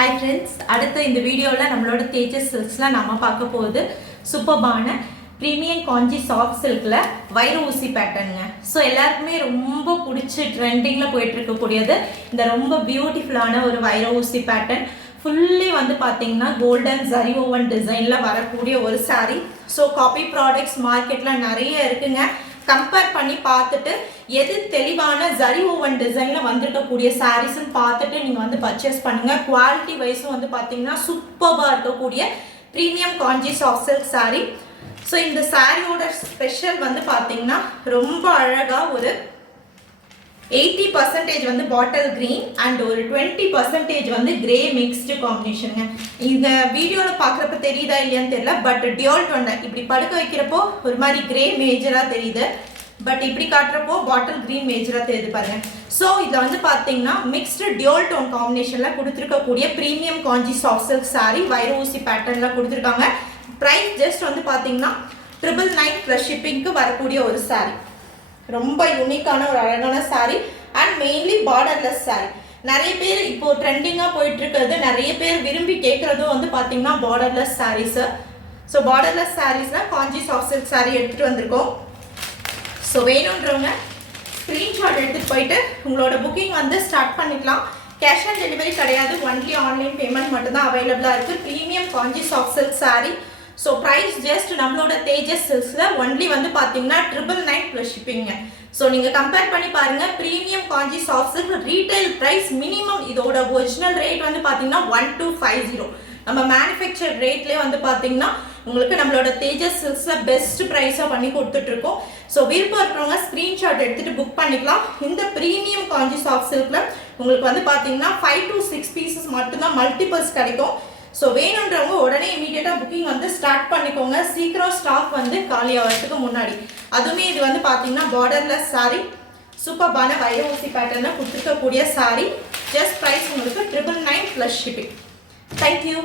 Hi friends, அடுத்து இந்த வீடியோல நம்மளோட தேஜஸ் சில்க்ஸ்ல நாம பார்க்க போகுது சூப்பர்பான பிரீமியம் காஞ்சி சாஃப்ட் சில்க்ல வைர ஊசி பேட்டர்னுங்க. ஸோ எல்லாருக்குமே ரொம்ப பிடிச்சி ட்ரெண்டிங்ல போயிட்டு இருக்கக்கூடியது இந்த ரொம்ப பியூட்டிஃபுல்லான ஒரு வைர ஊசி பேட்டர்ன். ஃபுல்லி வந்து பார்த்தீங்கன்னா கோல்டன் ஜரி ஓவன் டிசைனில் வரக்கூடிய ஒரு சாரீ. ஸோ காப்பி ப்ராடக்ட்ஸ் மார்க்கெட்டில் நிறைய இருக்குங்க. கம்பேர் பண்ணி பார்த்துட்டு எது தெளிவான ஜரி ஓவன் டிசைனில் வந்திருக்கக்கூடிய சாரீஸ்ன்னு பார்த்துட்டு நீங்கள் வந்து பர்ச்சேஸ் பண்ணுங்கள். குவாலிட்டி வைஸும் வந்து பார்த்தீங்கன்னா சூப்பராக இருக்கக்கூடிய premium Kanchi soft silk saree. So இந்த சாரியோட ஸ்பெஷல் வந்து பார்த்தீங்கன்னா ரொம்ப அழகாக ஒரு 80% வந்து பாட்டில் கிரீன் அண்ட் ஒரு 20% வந்து கிரே மிக்ஸ்டு காம்பினேஷனுங்க. இந்த வீடியோவில் பார்க்குறப்ப தெரியுதா இல்லையான்னு தெரியல, பட் டியோல் டோன் இப்படி படுக்க வைக்கிறப்போ ஒரு மாதிரி கிரே மேஜராக தெரியுது, பட் இப்படி காட்டுறப்போ பாட்டில் கிரீன் மேஜராக தெரியுது பாருங்க. ஸோ இதில் வந்து பார்த்தீங்கன்னா மிக்ஸ்டு டியோல் டோன் காம்பினேஷனில் கொடுத்துருக்கக்கூடிய premium Kanchi soft silk sari வைர ஊசி பேட்டர்னில் கொடுத்துருக்காங்க. ப்ரைஸ் ஜஸ்ட் வந்து பார்த்தீங்கன்னா 999 ப்ளஸ் ஷிப்பிங்க்கு வரக்கூடிய ஒரு சாரீ. ரொம்ப யூனிக்கான ஒரு அழகான sari and mainly borderless sari. நிறைய பேர் இப்போ ட்ரெண்டிங்காக போயிட்டு இருக்கிறது, நிறைய பேர் விரும்பி கேட்குறதும் வந்து பார்த்தீங்கன்னா பார்டர்லெஸ் சாரீஸு. ஸோ பார்டர்லெஸ் சாரீஸ்னால் காஞ்சி சாஃப்ட் சில்க் சாரீ எடுத்துகிட்டு வந்திருக்கோம். ஸோ வேணுன்றவங்க ஸ்க்ரீன்ஷாட் எடுத்துகிட்டு போயிட்டு உங்களோட புக்கிங் வந்து ஸ்டார்ட் பண்ணிக்கலாம். கேஷ் ஆன் டெலிவரி கிடையாது, ஒன்லி ஆன்லைன் பேமெண்ட் மட்டும்தான் அவைலபிளாக இருக்குது. Premium Kanchi soft silk saree. So price just நம்மளோட தேஜஸ் சில்க்ஸில் ஒன்லி வந்து பார்த்தீங்கன்னா 999 ப்ளஸ் ஷிப்பிங்க. ஸோ நீங்கள் கம்பேர் பண்ணி பாருங்கள். Premium Kanchi soft silk retail price minimum இதோட ஒரிஜினல் ரேட் வந்து பார்த்தீங்கன்னா 1250. நம்ம மேனுஃபேக்சர் ரேட்லேயே வந்து பார்த்தீங்கன்னா உங்களுக்கு நம்மளோட தேஜஸ் சில்க்ஸில் பெஸ்ட் ப்ரைஸாக பண்ணி கொடுத்துட்ருக்கோம். ஸோ விருப்பம் இருக்கிறவங்க ஸ்க்ரீன்ஷாட் எடுத்துகிட்டு புக் பண்ணிக்கலாம். இந்த ப்ரீமியம் காஞ்சி சாஃப்ட் சில்கில் உங்களுக்கு வந்து பார்த்தீங்கன்னா 5 to 6 பீசஸ் மட்டும்தான் மல்டிபிள்ஸ் கிடைக்கும். ஸோ வேணுன்றவங்க உடனே இமீடியட்டாக புக்கிங் வந்து ஸ்டார்ட் பண்ணிக்கோங்க. சீக்கிரம் ஸ்டாக் வந்து காலி ஆகிறதுக்கு முன்னாடி. அதுவுமே இது வந்து பார்த்தீங்கன்னா பார்டர்லெஸ் சாரீ, சூப்பர்பான வைர ஊசி பேட்டர்னில் கொடுத்துருக்கக்கூடிய சாரீ. ஜஸ்ட் ப்ரைஸ் உங்களுக்கு 999 ப்ளஸ் ஷிப்பிங். தேங்க்யூ.